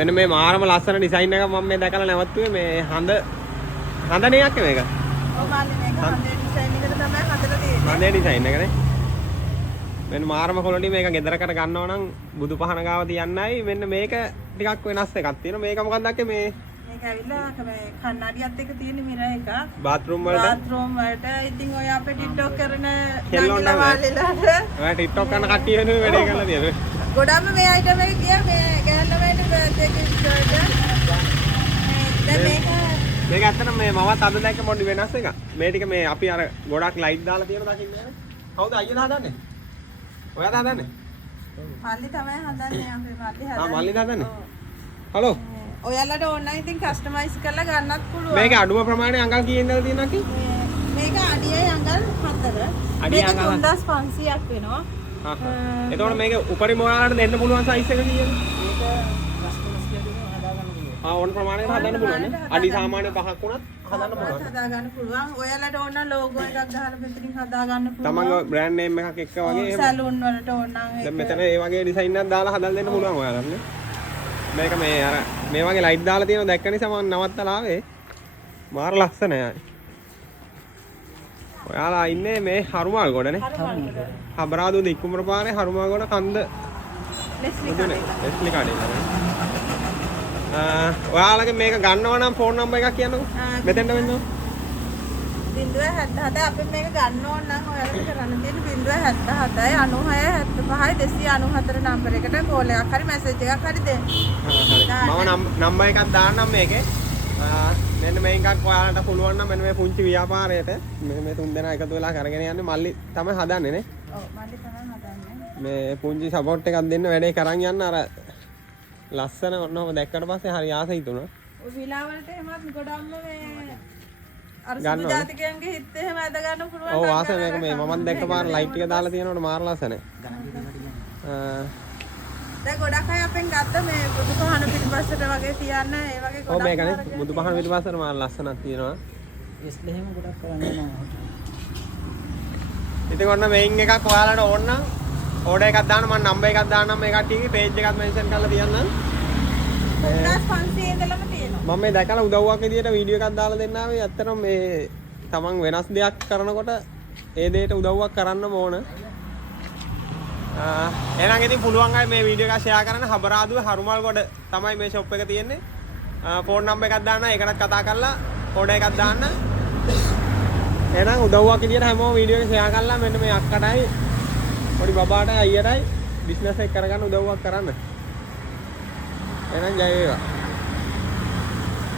මෙන්න මේ මාරම ලස්සන ඩිසයින් එකක් මම මේ දැකලා නැවතුනේ මේ හඳ නේයක් මේක. ඔව් මාළේ මේක හඳේ ඩිසයින් එකට තමයි හදලා තියෙන්නේ. හඳේ ඩිසයින් එකනේ. මෙන්න මාරම කොළඩි මේක ගෙදරකට ගන්නව නම් බුදු පහන ගාව තියන්නයි. මෙන්න මේක ටිකක් වෙනස් එකක් තියෙනවා. මේක මොකක්ද අක්කේ මේ මේක ඇවිල්ලා මේ කන්නඩියත් එක්ක තියෙන මිරර් එක. බාත්රූම් වලට ඉතින් ඔය අපේ ටික්ටොක් කරන කෙල්ලොන්ට වාලෙලාට ඔය ටික්ටොක් කරන කට්ටිය වෙනුවෙන් වැඩේ කරලා තියෙනවා. ගොඩක්ම මේ අයිටම් එක ගියා මේ ගෑනුමයිට බර්ත්ඩේ ගිෆ්ට් වලට. දැන් මේක ඇත්තටම මේ මමත් අද දැක්ක පොඩි වෙනස් එකක්. මේ ටික මේ අපි අර ගොඩක් ලයිට් දාලා තියෙනවා දකින්නේ නේද? කවුද අයියලා හදන්නේ? ඔයාද හදන්නේ? මල්ලි තමයි හදන්නේ අපේ මල්ලි හදන්නේ. මල්ලිද හදන්නේ? හලෝ. ඔයාලට ඕන නම් ඉතින් කස්ටමයිස් කරලා ගන්නත් පුළුවන්. මේක අඩුම ප්‍රමාණය අඟල් කීයෙන් දාලා තියෙනවා කි? මේක අඩියේ අඟල් 4. අඩිය මේක අඟල් 3500ක් වෙනවා. එතකොට මේක උපරිම ඔයාලට දෙන්න පුළුවන් සයිස් එක කීයද? ඕන ප්‍රමාණයකට හදන්න පුළුවන් නේ. අඩි සාමාන්‍ය 5ක් වුණත් හදන්න පුළුවන්. හදා ගන්න පුළුවන්. ඔයාලට ඕන නම් ලෝගෝ එකක් ගහලා මෙතනින් හදා ගන්න පුළුවන්. තමන්ගේ බ්‍රෑන්ඩ් නේම් එකක් එක්ක වගේ එහෙම. සැලූන් වලට ඕන නම් ඒක. දැන් මෙතන ඒ වගේ ඩිසයින් එකක් දාලා හදලා දෙන්න පුළුවන් ඔයාලට නේ. මේක මේ අර මේ වගේ ලයිට් දාලා තියෙනවා දැක්ක නිසා මම නවත්තලා ආවේ. මාර ලස්සනයි. ඔයාලා ඉන්නේ මේ හරුමාල් ගොඩනේ. හබරාදු දික්කුමර පාරේ හරුමාල් ගොඩ කන්ද ලෙස්ලි කඩේ. ඔයාලගේ මේක ගන්නව නම් ෆෝන් නම්බර් එකක් කියන්නකෝ. මෙතෙන්ට වෙන්න ඕන. 077 අපි මේක ගන්න ඕන නම් ඔයාලට කරන්න තියෙන 077 96 75 294 නම්බර එකට කෝල් එකක් හරි මැසේජ් එකක් හරි දෙන්න. මම නම්බර් එකක් දාන්නම් මේකේ. මෙන්න මේකක් ඔයාලට පුළුවන් නම් මෙන්න මේ පුංචි ව්‍යාපාරයට මේ තුන් දෙනා එකතු වෙලා කරගෙන යන්නේ මල්ලි තමයි හදන්නේ නේ. ඔව් මල්ලි තමයි හදන්නේ. මේ පුංචි සපෝට් එකක් දෙන්න වැඩේ කරන් යන්න අර ලස්සන ඔන්නෝම දැක්කට පස්සේ හරි ආසයි තුන. ඔය විලාවලට එහෙමත් ගොඩක්ම මේ අර සුදු ජාතිකයන්ගේ හිත එහෙම ඇද ගන්න පුළුවන්. ඔව් ආසයි මේක මේ මමත් දැක්ක පාර ලයිට් ටික දාලා තියෙනකොට මාර ලස්සනයි. දැන් ගොඩක් අය අපෙන් ගත්ත මේ බුදුපහන පිටිපස්සට වගේ තියන්න ඒ වගේ ගොඩක්. ඔව් මේකනේ බුදුපහන පිටිපස්සට මාර ලස්සනක් තියෙනවා. ඉස්ලි එහෙම ගොඩක් කරන්නේ නැහැ. ඉතින් ඔන්න මේන් එකක් ඔයාලට ඕන නම් ඕඩර් එකක් දාන්න මම නම්බර් එකක් දාන්නම් මේ කට්ටියගේ පේජ් එකත් මෙන්ෂන් කරලා තියන්නම්. 3500 ඉඳලම තියෙනවා. මම මේ දැකලා උදව්වක් විදියට වීඩියෝ එකක් දාලා දෙන්න ආවේ. ඇත්තටම මේ තමන් වෙනස් දෙයක් කරනකොට ඒ දෙයට උදව්වක් කරන්නම ඕන. එහෙනම් ඉතින් පුළුවන් අය මේ වීඩියෝ එක ෂෙයා කරන්න. හබරාදුවේ හරුමල්ගොඩ තමයි මේ ෂොප් එක තියෙන්නේ. ෆෝන් නම්බර් එකක් දාන්න ඒකටත් කතා කරලා ඕඩර් එකක් දාන්න. එහෙනම් උදව්වක් විදියට හැමෝම වීඩියෝ එක ෂෙයා කරලා මෙන්න මේ අක්කටයි පොඩි බබාටයි අයියටයි බිස්නස් එක කරගන්න උදව්වක් කරන්න. එහෙනම් ජය වේවා.